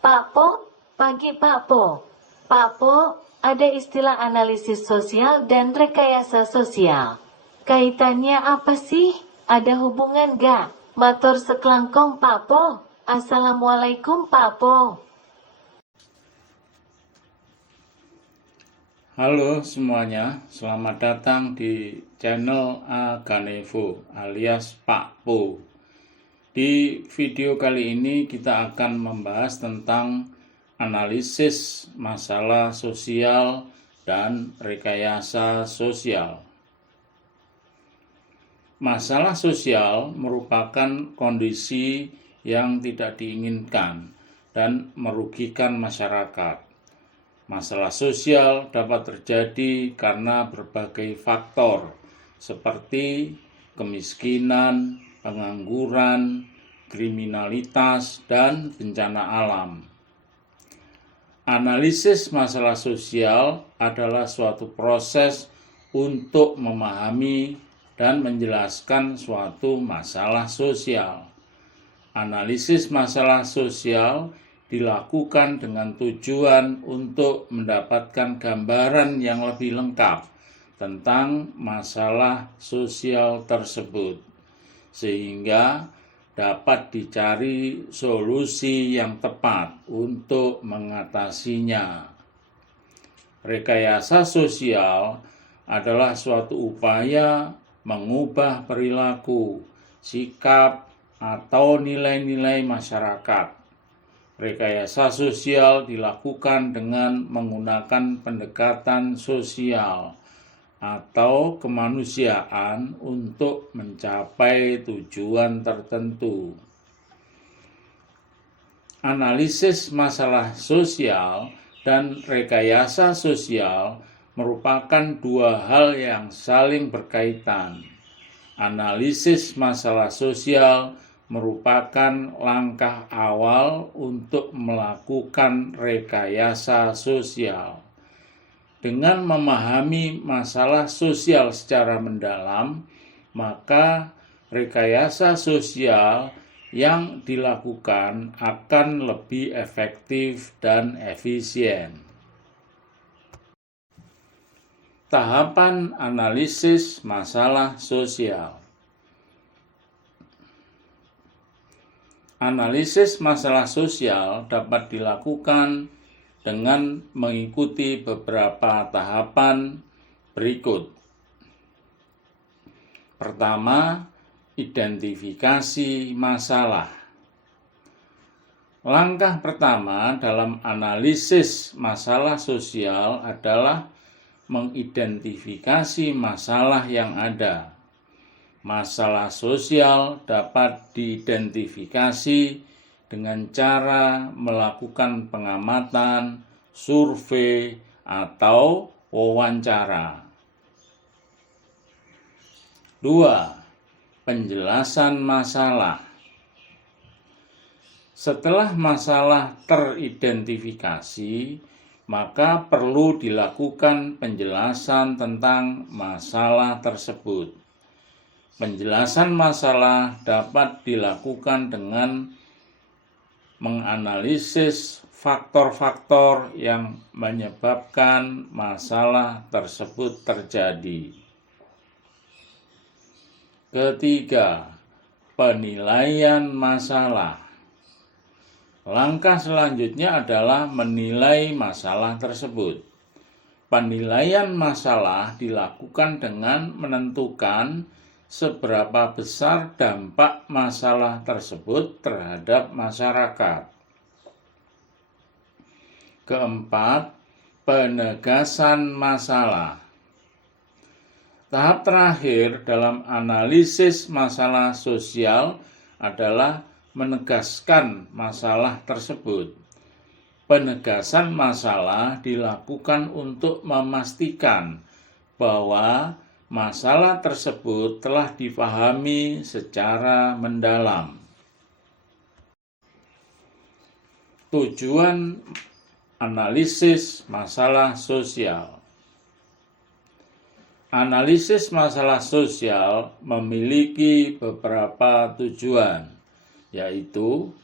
Pak Po, pagi Pak Po. Pak Po, ada istilah analisis sosial dan rekayasa sosial. Kaitannya apa sih? Ada hubungan gak? Matur sekelangkong Pak Po. Assalamualaikum Pak Po. Halo semuanya, selamat datang di channel Aganevo alias Pak Po. Di video kali ini kita akan membahas tentang analisis masalah sosial dan rekayasa sosial. Masalah sosial merupakan kondisi yang tidak diinginkan dan merugikan masyarakat. Masalah sosial dapat terjadi karena berbagai faktor seperti kemiskinan, pengangguran, kriminalitas, dan bencana alam. Analisis masalah sosial adalah suatu proses untuk memahami dan menjelaskan suatu masalah sosial. Analisis masalah sosial dilakukan dengan tujuan untuk mendapatkan gambaran yang lebih lengkap tentang masalah sosial tersebut, sehingga dapat dicari solusi yang tepat untuk mengatasinya. Rekayasa sosial adalah suatu upaya mengubah perilaku, sikap, atau nilai-nilai masyarakat. Rekayasa sosial dilakukan dengan menggunakan pendekatan sosial atau kemanusiaan untuk mencapai tujuan tertentu. Analisis masalah sosial dan rekayasa sosial merupakan dua hal yang saling berkaitan. Analisis masalah sosial merupakan langkah awal untuk melakukan rekayasa sosial. Dengan memahami masalah sosial secara mendalam, maka rekayasa sosial yang dilakukan akan lebih efektif dan efisien. Tahapan analisis masalah sosial. Analisis masalah sosial dapat dilakukan dengan mengikuti beberapa tahapan berikut. Pertama, identifikasi masalah. Langkah pertama dalam analisis masalah sosial adalah mengidentifikasi masalah yang ada. Masalah sosial dapat diidentifikasi dengan cara melakukan pengamatan, survei, atau wawancara. 2. Penjelasan masalah. Setelah masalah teridentifikasi, maka perlu dilakukan penjelasan tentang masalah tersebut. Penjelasan masalah dapat dilakukan dengan menganalisis faktor-faktor yang menyebabkan masalah tersebut terjadi. Ketiga, penilaian masalah. Langkah selanjutnya adalah menilai masalah tersebut. Penilaian masalah dilakukan dengan menentukan seberapa besar dampak masalah tersebut terhadap masyarakat. Keempat, penegasan masalah. Tahap terakhir dalam analisis masalah sosial adalah menegaskan masalah tersebut. Penegasan masalah dilakukan untuk memastikan bahwa masalah tersebut telah dipahami secara mendalam. Tujuan analisis masalah sosial. Analisis masalah sosial memiliki beberapa tujuan, yaitu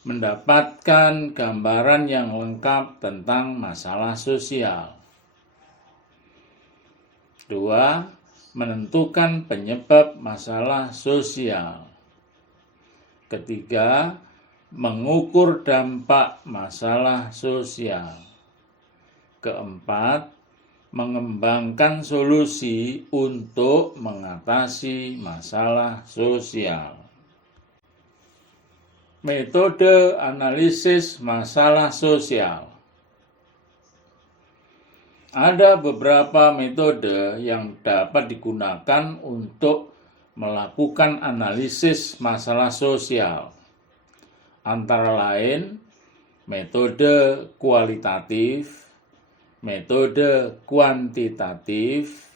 mendapatkan gambaran yang lengkap tentang masalah sosial. 2. Menentukan penyebab masalah sosial. Ketiga, mengukur dampak masalah sosial. Keempat, mengembangkan solusi untuk mengatasi masalah sosial. Metode analisis masalah sosial. Ada beberapa metode yang dapat digunakan untuk melakukan analisis masalah sosial. Antara lain, metode kualitatif, metode kuantitatif,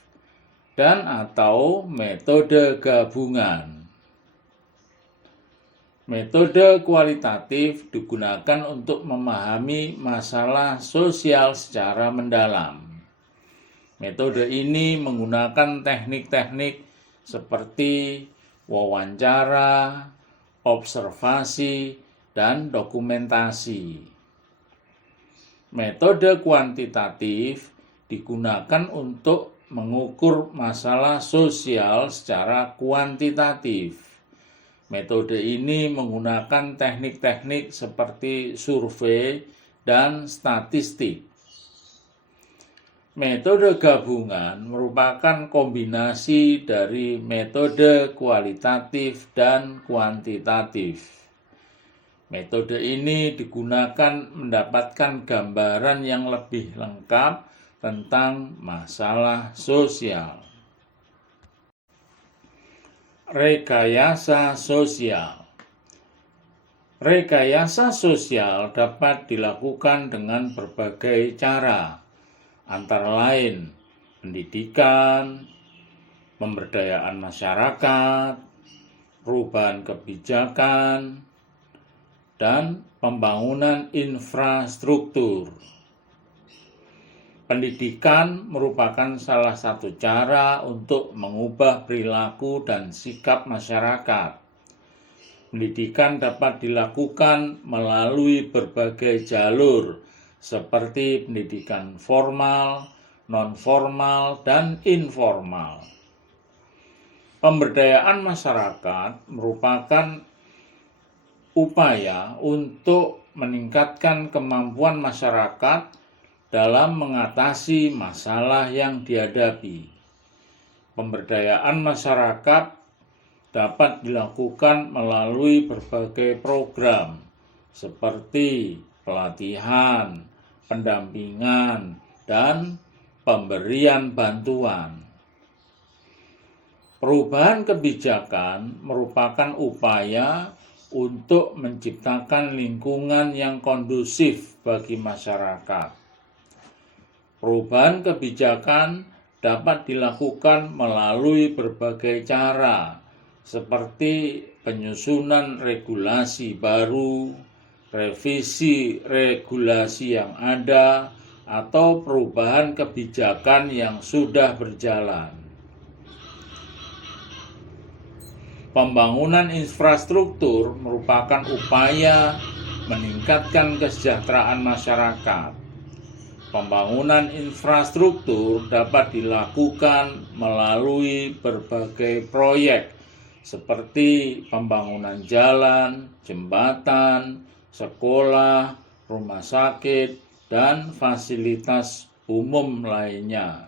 dan atau metode gabungan. Metode kualitatif digunakan untuk memahami masalah sosial secara mendalam. Metode ini menggunakan teknik-teknik seperti wawancara, observasi, dan dokumentasi. Metode kuantitatif digunakan untuk mengukur masalah sosial secara kuantitatif. Metode ini menggunakan teknik-teknik seperti survei dan statistik. Metode gabungan merupakan kombinasi dari metode kualitatif dan kuantitatif. Metode ini digunakan mendapatkan gambaran yang lebih lengkap tentang masalah sosial. Rekayasa sosial. Rekayasa sosial dapat dilakukan dengan berbagai cara, antara lain pendidikan, pemberdayaan masyarakat, perubahan kebijakan, dan pembangunan infrastruktur. Pendidikan merupakan salah satu cara untuk mengubah perilaku dan sikap masyarakat. Pendidikan dapat dilakukan melalui berbagai jalur, seperti pendidikan formal, non-formal, dan informal. Pemberdayaan masyarakat merupakan upaya untuk meningkatkan kemampuan masyarakat dalam mengatasi masalah yang dihadapi. Pemberdayaan masyarakat dapat dilakukan melalui berbagai program seperti pelatihan, pendampingan, dan pemberian bantuan. Perubahan kebijakan merupakan upaya untuk menciptakan lingkungan yang kondusif bagi masyarakat. Perubahan kebijakan dapat dilakukan melalui berbagai cara, seperti penyusunan regulasi baru, revisi regulasi yang ada, atau perubahan kebijakan yang sudah berjalan. Pembangunan infrastruktur merupakan upaya meningkatkan kesejahteraan masyarakat. Pembangunan infrastruktur dapat dilakukan melalui berbagai proyek seperti pembangunan jalan, jembatan, sekolah, rumah sakit, dan fasilitas umum lainnya.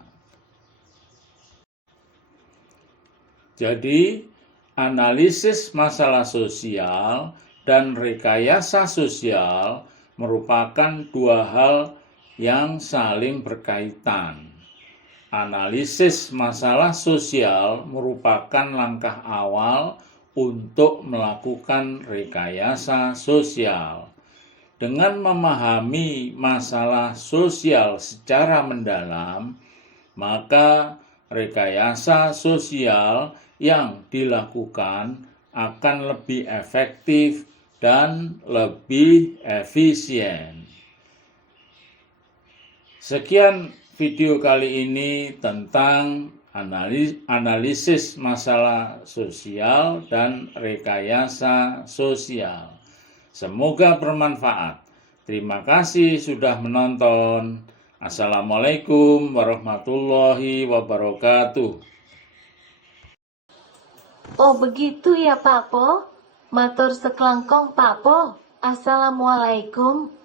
Jadi, analisis masalah sosial dan rekayasa sosial merupakan dua hal yang saling berkaitan. Analisis masalah sosial merupakan langkah awal untuk melakukan rekayasa sosial. Dengan memahami masalah sosial secara mendalam, maka rekayasa sosial yang dilakukan akan lebih efektif dan lebih efisien. Sekian video kali ini tentang analisis masalah sosial dan rekayasa sosial. Semoga bermanfaat. Terima kasih sudah menonton. Assalamualaikum warahmatullahi wabarakatuh. Oh begitu ya Pak Po? Matur sekelangkong Pak Po. Assalamualaikum